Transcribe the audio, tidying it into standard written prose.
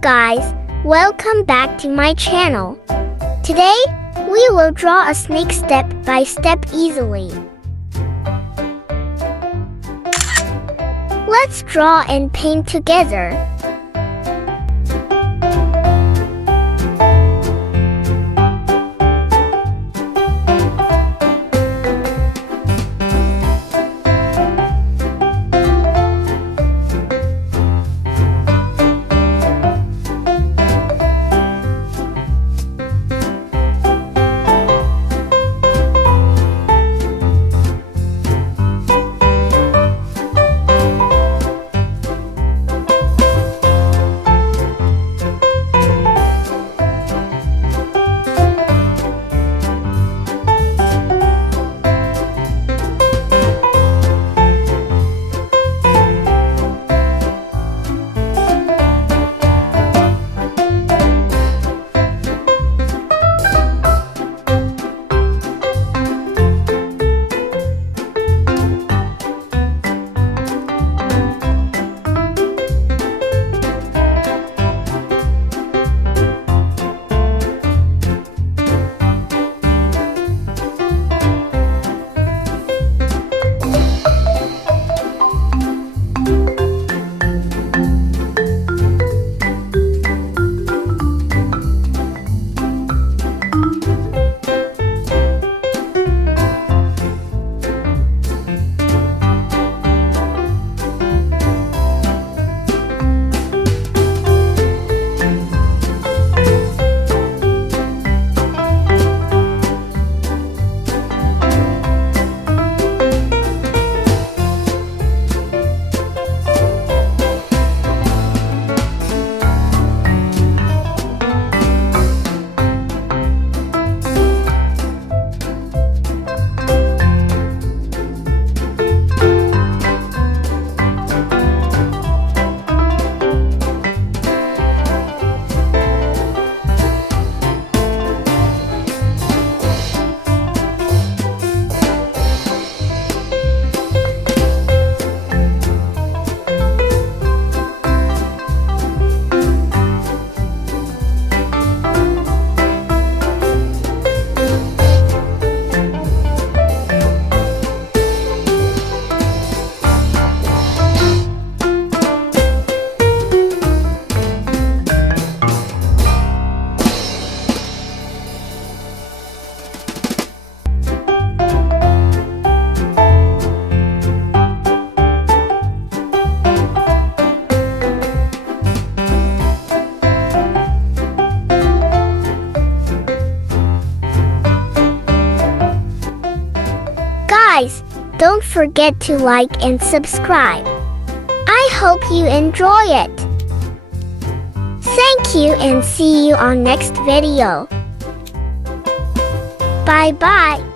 guys, welcome back to my channel. Today, we will draw a snake step by step easily. Let's draw and paint together. Guys, don't forget to like and subscribe. I hope you enjoy it. Thank you and see you on next video. Bye bye.